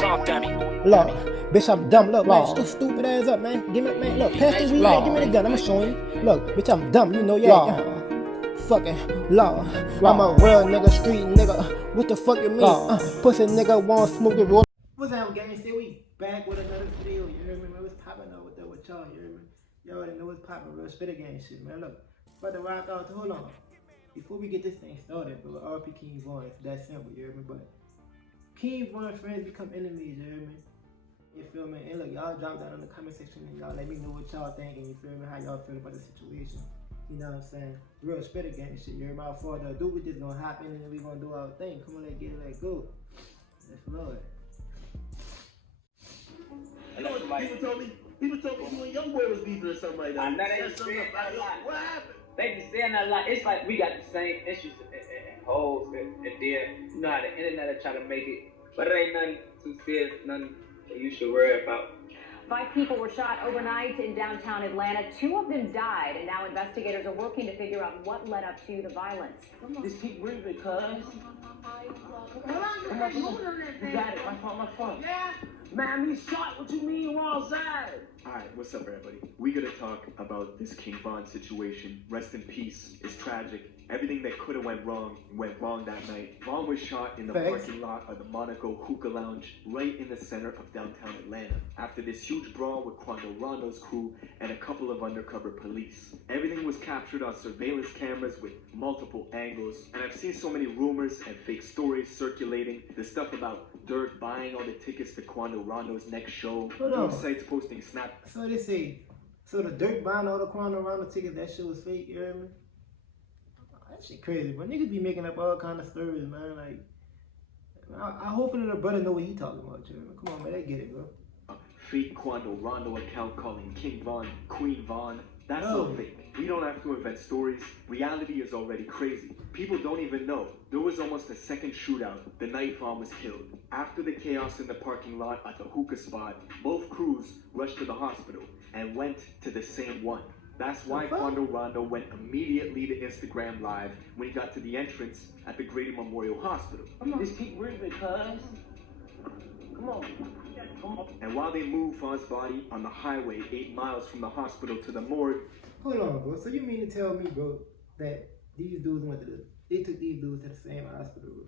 Wrong dummy. Look, bitch, I'm dumb. Look, man, shut your stupid ass up, man. Give me, man, look, pass the weed, man, give me the gun. I'ma show you. Look, bitch, I'm dumb. You know, yeah. Fucking law. I'm a real nigga, street nigga. What the fuck you mean? Pussy nigga want smoke the roll. What's up, gang? Say we back with another video. You hear me, man? What's popping out with that with y'all? You hear me? Y'all already know what's popping, real spitter gang shit, man. Look, about to rock out. Hold on. Before we get this thing started, bro, RP Kingvon, it's that simple, you hear me? But Kingvon friends become enemies, you hear me? You feel me? And look, y'all drop down in the comment section and y'all let me know what y'all thinking, you feel me? How y'all feel about the situation. You know what I'm saying? Real spitter gang shit. You're about further ado, we just gonna hop in and we gonna do our thing. Come on, let's get it, let's go. Let's Lord. People told me you and Young Boy was beefing or something like that. I know they be saying that a lot. What happened? They be saying that a lot. It's like we got the same issues and holes and there. You know how the internet will try to make it, but it ain't nothing too serious, nothing that you should worry about. 5 people were shot overnight in downtown Atlanta. 2 of them died, and now investigators are working to figure out what led up to the violence. Just keep breathing, cuz. Come on. You got it. My fault. Yeah. Man, we shot. What you mean we're outside? Alright, what's up everybody? We gotta talk about this Kingvon situation. Rest in peace. It's tragic. Everything that could have went wrong that night. Vaughn was shot in the parking lot of the Monaco Hookah Lounge right in the center of downtown Atlanta after this huge brawl with Quando Rondo's crew and a couple of undercover police. Everything was captured on surveillance cameras with multiple angles, and I've seen so many rumors and fake stories circulating. The stuff about Dirk buying all the tickets to Quando Rondo's next show. News sites posting snap. So they say, so the Dirk buying all the Quando Rondo tickets, that shit was fake, you hear me? That shit crazy, but niggas be making up all kind of stories, man. Like, I hopefully the brother know what he talking about, you hear me? Come on, man, they get it, bro. A fake Quando Rondo account calling Kingvon Queenvon. That's all fake. We don't have to invent stories. Reality is already crazy. People don't even know. There was almost a second shootout the night Vaughn was killed. After the chaos in the parking lot at the hookah spot, both crews rushed to the hospital and went to the same one. That's why Quando Rondo went immediately to Instagram Live when he got to the entrance at the Grady Memorial Hospital. Just keep breathing, cuz. Come on. And while they moved Vaughn's body on the highway 8 miles from the hospital to the morgue. Hold on, bro. So you mean to tell me, bro, that these dudes they took these dudes to the same hospital, bro?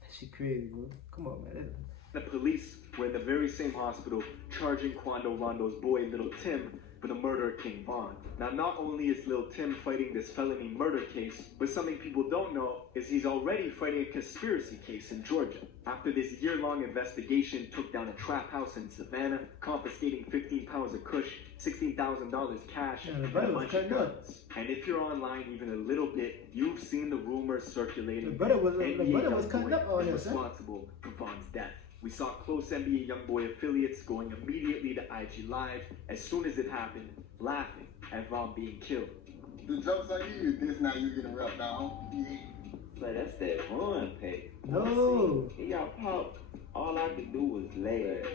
That shit crazy, bro. Come on, man. The police were in the very same hospital charging Quando Rondo's boy, Little Tim, for the murder of Kingvon. Now, not only is Lil Tim fighting this felony murder case, but something people don't know is he's already fighting a conspiracy case in Georgia. After this year-long investigation took down a trap house in Savannah, confiscating 15 pounds of kush, $16,000 cash, and a bunch of guns. And if you're online even a little bit, you've seen the rumors circulating. The brother was cutting up on this, responsible for Vaughn's death. We saw close NBA YoungBoy affiliates going immediately to IG Live as soon as it happened, laughing at Vaughn being killed. The jokes I use, this now you getting wrapped down. But that's that run pay. No. See, y'all pop, all I could do was laugh.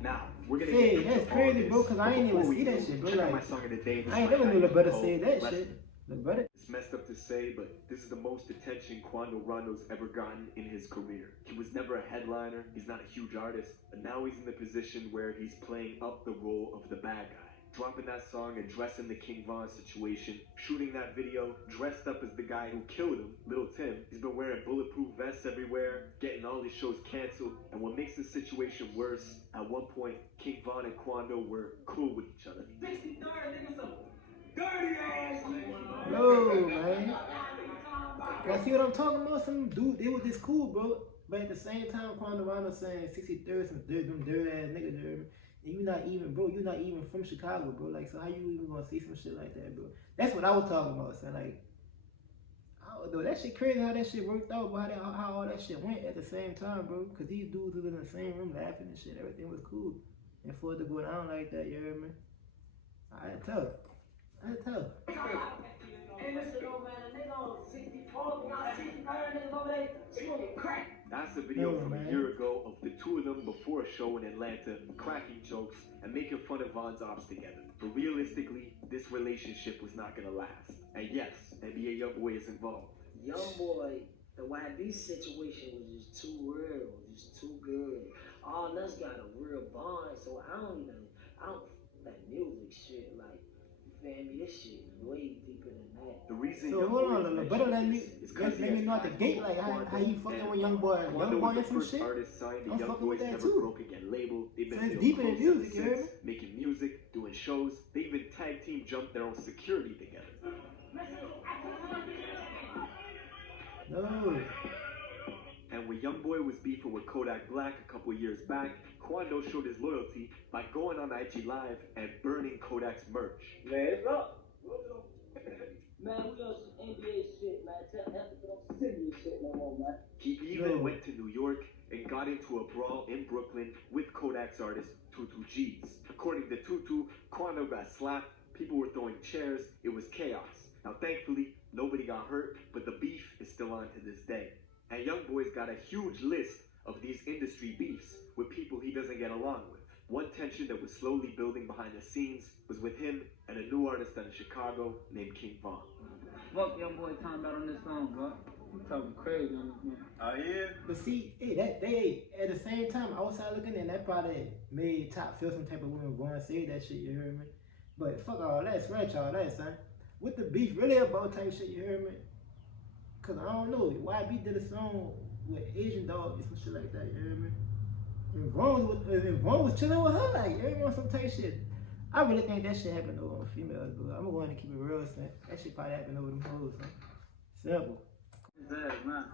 Now, we're gonna get that's crazy, bro, because I ain't even see that shit, bro. Like, my song of the day. I ain't never knew the brother say that shit. The brother. It's messed up to say, but this is the most attention Quando Rondo's ever gotten in his career. He was never a headliner, he's not a huge artist, but now he's in the position where he's playing up the role of the bad guy. Dropping that song, addressing the Kingvon situation, shooting that video, dressed up as the guy who killed him, Little Tim. He's been wearing bulletproof vests everywhere, getting all his shows canceled, and what makes the situation worse, at one point, Kingvon and Quando were cool with each other. Dirty ass. No, man. Now see what I'm talking about? Some dude, they was this cool, bro. But at the same time, Quando Rondo saying 63rd, some them dirty ass niggas, and you not even, bro. You not even from Chicago, bro. Like, so how you even gonna see some shit like that, bro? That's what I was talking about, son. Like, I don't know. That shit crazy how that shit worked out, bro. How all that shit went at the same time, bro. Cause these dudes was in the same room laughing and shit. Everything was cool. And for it to go down like that, you heard me? I had to tell. Hey, listen, no man, a nigga on 64, we got 65 niggas over there smoking crack. That's a video from a year ago of the two of them before a show in Atlanta, cracking jokes and making fun of Vaughn's ops together. But realistically, this relationship was not gonna last. And yes, NBA YoungBoy is involved. YoungBoy, the YD this situation was just too real, just too good. All of us got a real bond, so I don't like music shit. Like, you feel me? This shit is way deeper than that. The reason So hold on, better let me know at the gate, like how you fucking with young boy and some shit. I'm fucking with that too. Broke again label. They've So been it's deeper than music, you heard me? making music, doing shows. They even tag team jumped their own security together. No. And when YoungBoy was beefing with Kodak Black a couple years back, Quando showed his loyalty by going on IG Live and burning Kodak's merch. Man, it's up. Man, we on some NBA shit, man. Tell them to don't send me shit no more, man. He even went to New York and got into a brawl in Brooklyn with Kodak's artist, Tutu G's. According to Tutu, Quando got slapped, people were throwing chairs, it was chaos. Now thankfully, nobody got hurt, but the beef is still on to this day. And YoungBoy's got a huge list of these industry beefs with people he doesn't get along with. One tension that was slowly building behind the scenes was with him and a new artist out of Chicago named Kingvon. Fuck YoungBoy talking about on this song, bro. You talking crazy on this one. Oh yeah? But see, they at the same time outside looking in, that probably made Top feel some type of way when Vaughn said that shit, you heard me? But fuck all that, scratch all that, son. What the beef really about type shit, you heard me? Cause I don't know, YB did a song with Asian Dog and some shit like that, you heard me? And Vaughn was chilling with her, like, you heard me, on some type shit. I really think that shit happened over females, but I'm going to keep it real, son. That shit probably happened over them hoes, son. Simple. Exactly, man.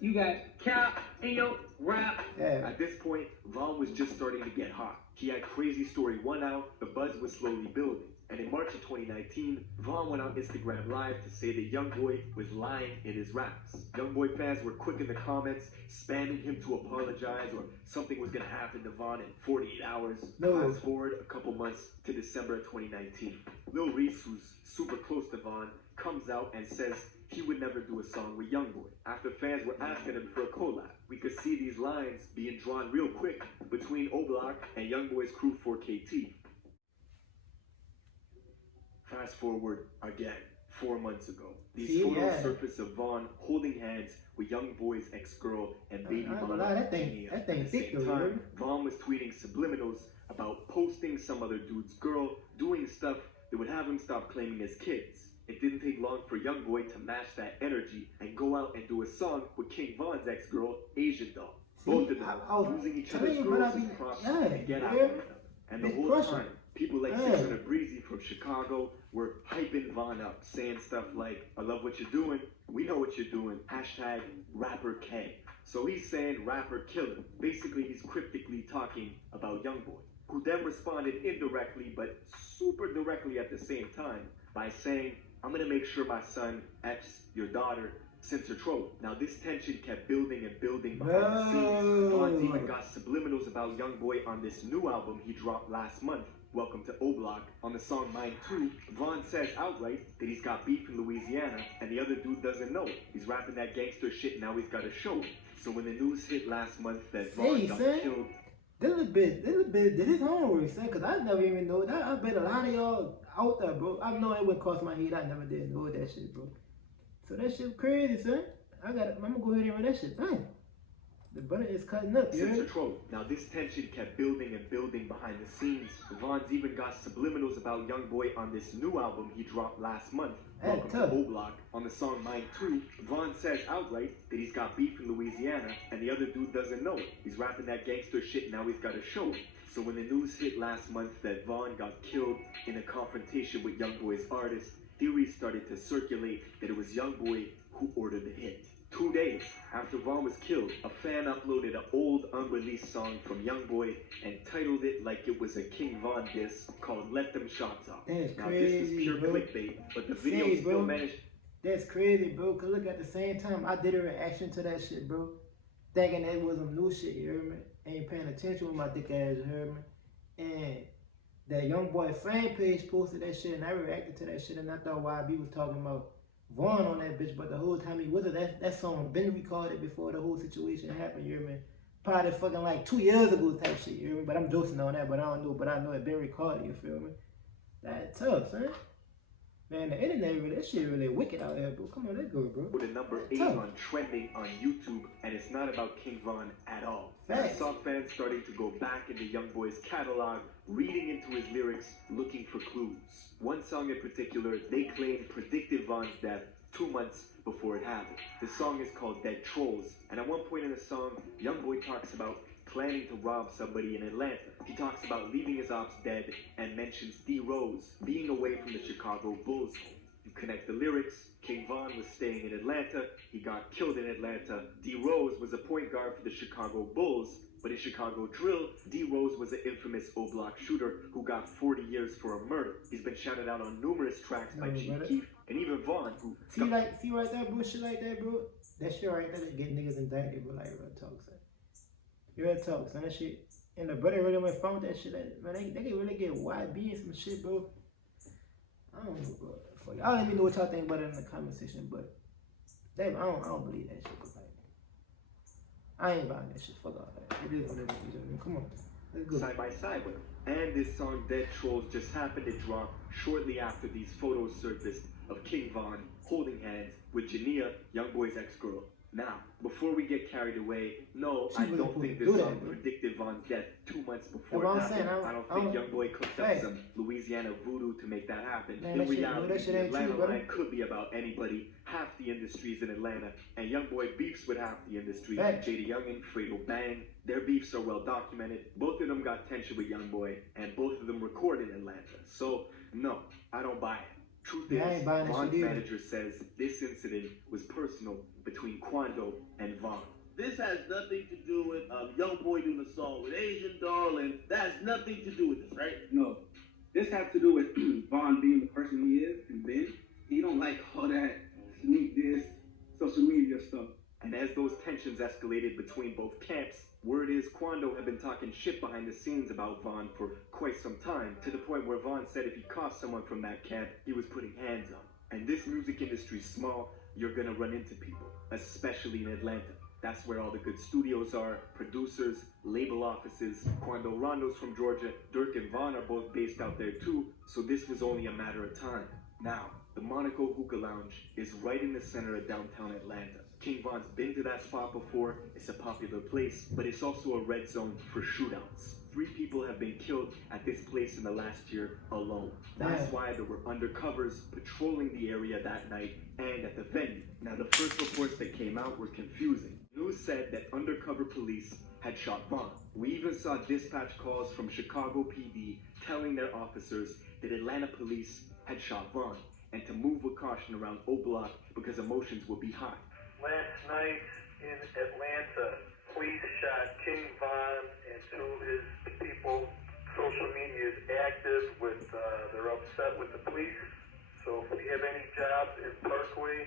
You got cap in your rap. Yeah. At this point, Vaughn was just starting to get hot. He had Crazy Story 1 out, the buzz was slowly building. And in March of 2019, Vaughn went on Instagram Live to say that YoungBoy was lying in his raps. YoungBoy fans were quick in the comments, spamming him to apologize or something was gonna happen to Vaughn in 48 hours. No. Fast forward a couple months to December of 2019. Lil Reese, who's super close to Vaughn, comes out and says he would never do a song with YoungBoy. After fans were asking him for a collab, we could see these lines being drawn real quick between O'Block and YoungBoy's crew 4KT. Fast forward again, 4 months ago. These photos surface of Vaughn holding hands with YoungBoy's ex-girl and baby mama. That thing At the thick same though, time, Vaughn was tweeting subliminals about posting some other dude's girl, doing stuff that would have him stop claiming his kids. It didn't take long for YoungBoy to match that energy and go out and do a song with Kingvon's ex-girl, Asian Doll. Both of them using each other's girls as props to get out of them. And the whole time, people like 600 Breezy from Chicago were hyping Vaughn up, saying stuff like, I love what you're doing, we know what you're doing, hashtag rapper K. So he's saying rapper killer. Basically, he's cryptically talking about YoungBoy, who then responded indirectly but super directly at the same time by saying, I'm gonna make sure my son F's your daughter since her trolling. Now this tension kept building and building behind the scenes. Vaughn's even got subliminals about YoungBoy on this new album he dropped last month, Welcome to O-Block. On the song Mine 2, Vaughn says outright that he's got beef in Louisiana and the other dude doesn't know it. He's rapping that gangster shit and now he's got a show. So when the news hit last month that Vaughn got killed, This little bit did his homework, son, cause I never even know that. I bet a lot of y'all out there, bro. I know it wouldn't cross my head. I never did know that shit, bro. So that shit crazy, son. I'm gonna go ahead and run that shit. Dang. The butter is cutting up, you heard? Now this tension kept building and building behind the scenes. Vaughn's even got subliminals about YoungBoy on this new album he dropped last month, Welcome to O-Block. On the song Mine 2, Vaughn says outright that he's got beef in Louisiana and the other dude doesn't know it. He's rapping that gangster shit and now he's got a show. So when the news hit last month that Vaughn got killed in a confrontation with YoungBoy's artist, theories started to circulate that it was YoungBoy who ordered the hit. 2 days after Vaughn was killed, a fan uploaded an old unreleased song from YoungBoy and titled it like it was a Kingvon diss called Let Them Shots Off. That's now crazy, this was pure bro. clickbait, but the video still managed. That's crazy, bro, cause look, at the same time, I did a reaction to that shit, bro. Thinking that was some new shit, you heard me? Ain't paying attention with my dick ass, you heard me? And that YoungBoy fan page posted that shit and I reacted to that shit and I thought YB was talking about Vaughn on that bitch, but the whole time he wasn't. That song been recorded before the whole situation happened, you hear me? Probably fucking like 2 years ago type shit, you hear me? But I'm joking on that, but I don't know, but I know it been recorded, you feel me? That's tough, son. Man, the internet really, that shit really wicked out there, bro. Come on, let's go, bro. With a number 8 on trending on YouTube, and it's not about Kingvon at all. And I saw fans starting to go back into YoungBoy's catalog, reading into his lyrics, looking for clues. One song in particular, they claim predicted Von's death 2 months before it happened. The song is called Dead Trolls, and at one point in the song, YoungBoy talks about planning to rob somebody in Atlanta. He talks about leaving his ops dead and mentions D Rose being away from the Chicago Bulls. You connect the lyrics, Kingvon was staying in Atlanta, he got killed in Atlanta. D Rose was a point guard for the Chicago Bulls, but in Chicago Drill, D Rose was an infamous O-Block shooter who got 40 years for a murder. He's been shouted out on numerous tracks by Chief Keef and even Von, who... See right there, bro, shit like that, bro? That shit right there that get niggas indicted, bro, like real talk, son. Real talk, son, that shit. And the brother really went found that shit, man, they can really get YB and some shit, bro. I don't know, bro. For y'all let me know what y'all think about it in the comment section, but damn, I don't believe that shit, bro. Like, I ain't buying that shit, fuck all that. It is what it is, I mean, come on. Let's go. Side by side with him. And this song Dead Trolls just happened to drop shortly after these photos surfaced of Kingvon holding hands with Jania, YoungBoy's ex-girl. Now, before we get carried away, no, I don't think this song predicted Von's death 2 months before it happened. I don't think YoungBoy cooked up some Louisiana voodoo to make that happen. In reality, the Atlanta line could be about anybody. Half the industry's in Atlanta, and YoungBoy beefs with half the industry. Jada Youngin, Fredo Bang, their beefs are well documented. Both of them got tension with YoungBoy, and both of them recorded in Atlanta. So, no, I don't buy it. Truth is, Von's manager says this incident was personal between Quando and Von. This has nothing to do with YoungBoy doing a song with Asian Doll, and that has nothing to do with this, right? No. This has to do with Von being the person he is, and then he don't like all that sneak this, social media stuff. And as those tensions escalated between both camps, word is Quando had been talking shit behind the scenes about Von for quite some time, to the point where Von said if he caught someone from that camp, he was putting hands on. And this music industry's small, you're gonna run into people, especially in Atlanta. That's where all the good studios are, producers, label offices. Quando Rondo's from Georgia, Dirk and Von are both based out there too, so this was only a matter of time. Now, the Monaco Hookah Lounge is right in the center of downtown Atlanta. Kingvon's been to that spot before, it's a popular place, but it's also a red zone for shootouts. 3 people have been killed at this place in the last year alone. That's why there were undercovers patrolling the area that night and at the venue. Now, the first reports that came out were confusing. News said that undercover police had shot Von. We even saw dispatch calls from Chicago PD telling their officers that Atlanta police had shot Von and to move with caution around O-Block because emotions would be high. Last night in Atlanta, police shot Kingvon and 2 of his people. Social media is active with, they're upset with the police. So if we have any jobs in Parkway,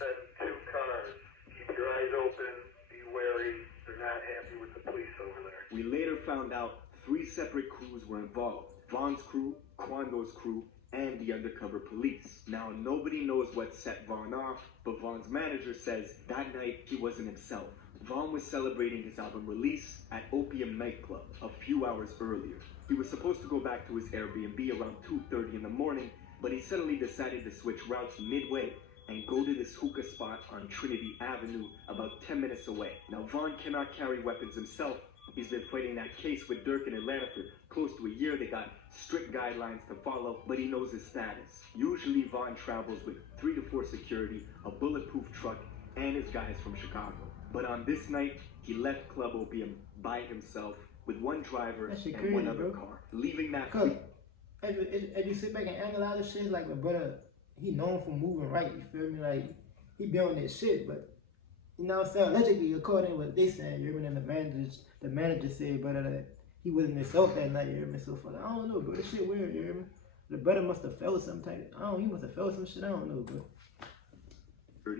send 2 cars. Keep your eyes open, be wary. They're not happy with the police over there. We later found out 3 separate crews were involved. Von's crew, Quando's crew, and the undercover police. Now, nobody knows what set Von off, but Von's manager says that night he wasn't himself. Von was celebrating his album release at Opium nightclub a few hours earlier. He was supposed to go back to his Airbnb around 2:30 in the morning, but he suddenly decided to switch routes midway and go to this hookah spot on Trinity Avenue about 10 minutes away. Now, Von cannot carry weapons himself. He's been fighting that case with Dirk in Atlanta for close to a year. They got strict guidelines to follow, but he knows his status. Usually, Von travels with 3 to 4 security, a bulletproof truck, and his guys from Chicago. But on this night, he left Club Opium by himself with 1 driver and 1 other car, leaving that... Cause as you sit back and analyze this shit, like my brother, he known for moving right, you feel me? Like, he be on this shit, but you know what I'm saying? Allegedly, according to what they saying, you remember the manager said, brother, that he wasn't himself that night, you hear me? So fuck, I don't know, bro. This shit weird, you hear me? The brother must have felt some type. He must have felt some shit. I don't know, bro.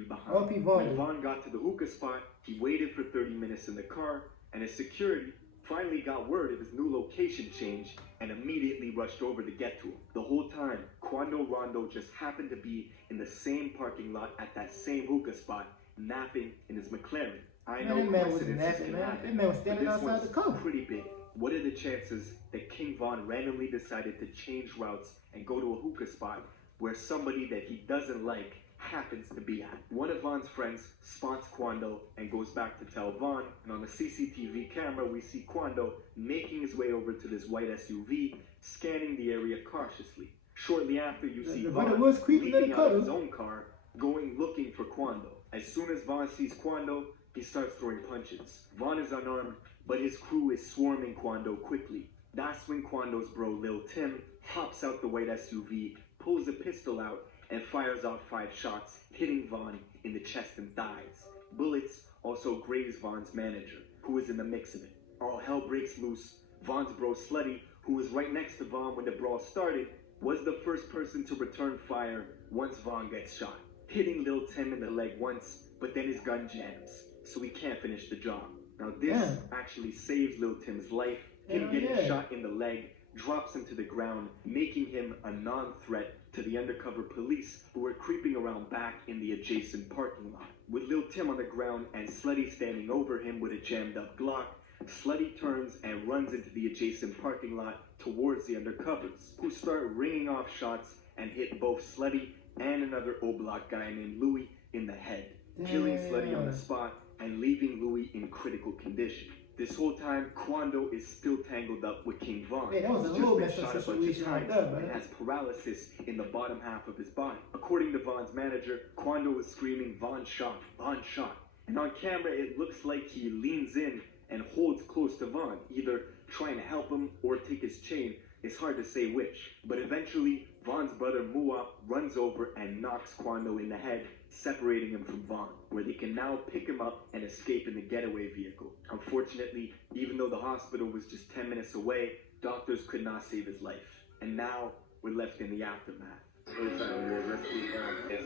Behind. When Von got to the hookah spot, he waited for 30 minutes in the car, and his security finally got word of his new location change and immediately rushed over to get to him. The whole time, Quando Rondo just happened to be in the same parking lot at that same hookah spot, napping in his McLaren. I know coincidences can happen, but this one's pretty big. What are the chances that Kingvon randomly decided to change routes and go to a hookah spot where somebody that he doesn't like happens to be at. One of Von's friends spots Quando and goes back to tell Von, and on the CCTV camera we see Quando making his way over to this white SUV, scanning the area cautiously. Shortly after, you see Von leaping out of his own car, going looking for Quando. As soon as Von sees Quando, he starts throwing punches. Von is unarmed, but his crew is swarming Quando quickly. That's when Quando's bro Lil Tim hops out the white SUV, pulls a pistol out, and fires off 5 shots, hitting Von in the chest and thighs. Bullets also graze Von's manager, who is in the mix of it. All hell breaks loose. Von's bro Slutty, who was right next to Von when the brawl started, was the first person to return fire once Von gets shot, hitting Lil Tim in the leg once, but then his gun jams, so he can't finish the job. Now this actually saves Lil Tim's life. Him getting shot in the leg drops him to the ground, making him a non-threat to the undercover police who were creeping around back in the adjacent parking lot. With Lil Tim on the ground and Slutty standing over him with a jammed up Glock, Slutty turns and runs into the adjacent parking lot towards the undercovers, who start ringing off shots and hit both Slutty and another O-Block guy named Louis in the head, killing Slutty on the spot and leaving Louis in critical condition. This whole time, Quando is still tangled up with Kingvon. Hey, that was a little messed up situation right there, and has paralysis in the bottom half of his body. According to Von's manager, Quando was screaming, "Von shot, Von shot." And on camera, it looks like he leans in and holds close to Von, either trying to help him or take his chain. It's hard to say which. But eventually, Von's brother Muap runs over and knocks Quando in the head, separating him from Von, where they can now pick him up and escape in the getaway vehicle. Unfortunately, even though the hospital was just 10 minutes away, doctors could not save his life. And now, we're left in the aftermath. Yes,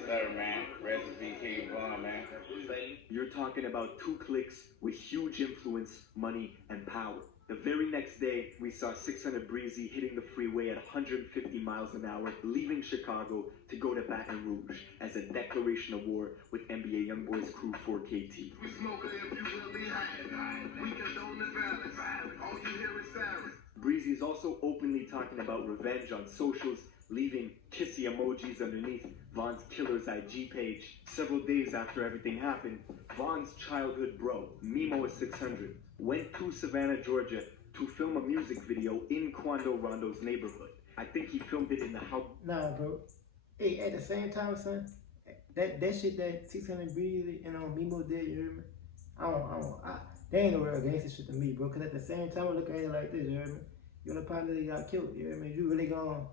sir, man. Recipe Kingvon, man. You're talking about 2 cliques with huge influence, money, and power. The very next day, we saw 600 Breezy hitting the freeway at 150 miles an hour, leaving Chicago to go to Baton Rouge as a declaration of war with NBA Youngboy's crew 4KT. Breezy is also openly talking about revenge on socials, leaving kissy emojis underneath Von's killer's IG page. Several days after everything happened, Von's childhood bro, Mimo600, went to Savannah, Georgia to film a music video in Quando Rondo's neighborhood. I think he filmed it in the house. Nah, bro. Hey, at the same time, son, that shit that 600 Breezy and Mimo did, you hear me? They ain't no real gangster shit to me, bro. Cause at the same time, I look at it like this, you hear me? You on the partner that got killed, you hear me? You really gonna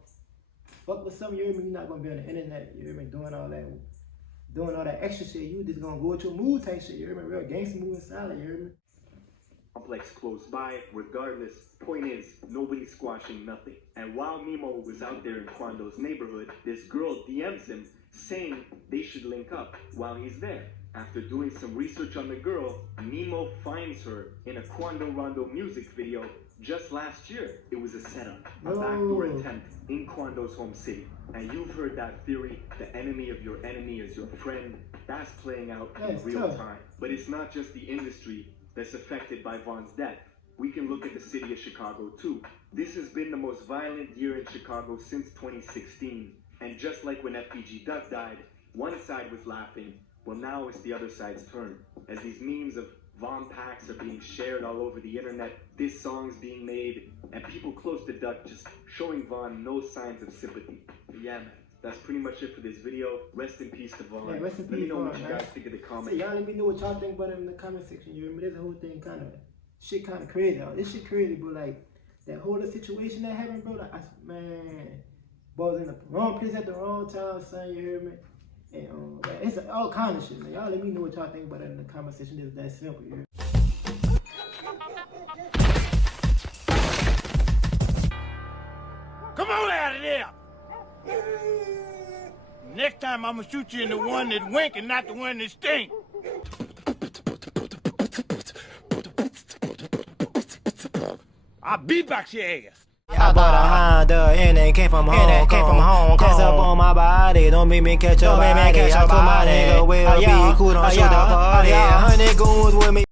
fuck with something, you hear me? You're not gonna be on the internet, you hear me? Doing all that extra shit. You just gonna go with your mood type shit, you hear me? Real gangster moving silent, you hear me? Complex close by. Regardless, point is, nobody's squashing nothing. And while Mimo was out there in Quando's neighborhood, this girl DMs him saying they should link up while he's there. After doing some research on the girl, Mimo finds her in a Quando Rondo music video just last year. It was a setup, a backdoor attempt in Quando's home city. And you've heard that theory, the enemy of your enemy is your friend. That's playing out in real time. But it's not just the industry that's affected by Von's death. We can look at the city of Chicago too. This has been the most violent year in Chicago since 2016. And just like when FBG Duck died, one side was laughing. Well, now it's the other side's turn. As these memes of Von packs are being shared all over the internet, diss songs being made, and people close to Duck just showing Von no signs of sympathy. But yeah, man, that's pretty much it for this video. Rest in peace to Von. Yeah, rest in peace, let me know what Von, you guys think of the comments. So y'all let me know what y'all think about it in the comment section. You remember this whole thing kind of crazy. This shit crazy, bro. Like that whole situation that happened, bro. Like, man, boy was in the wrong place at the wrong time, son. You hear me? And it's all kind of shit, man. Y'all let me know what y'all think about it in the comment section. It's that simple, you hear me? Come on out of there! Next time I'm gonna shoot you in the one that wink and not the one that stink. I'll beatbox your ass. I bought a Honda and it came from Hong Kong. That's up on my body, don't make me catch your body. I told my nigga we'll be cool, don't shoot the party. 100 goons with me.